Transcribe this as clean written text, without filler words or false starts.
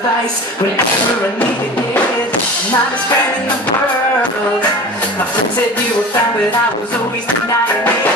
advice whenever I needed it. I'm the friend in the world. My friend said you were fine, but I was always denying it.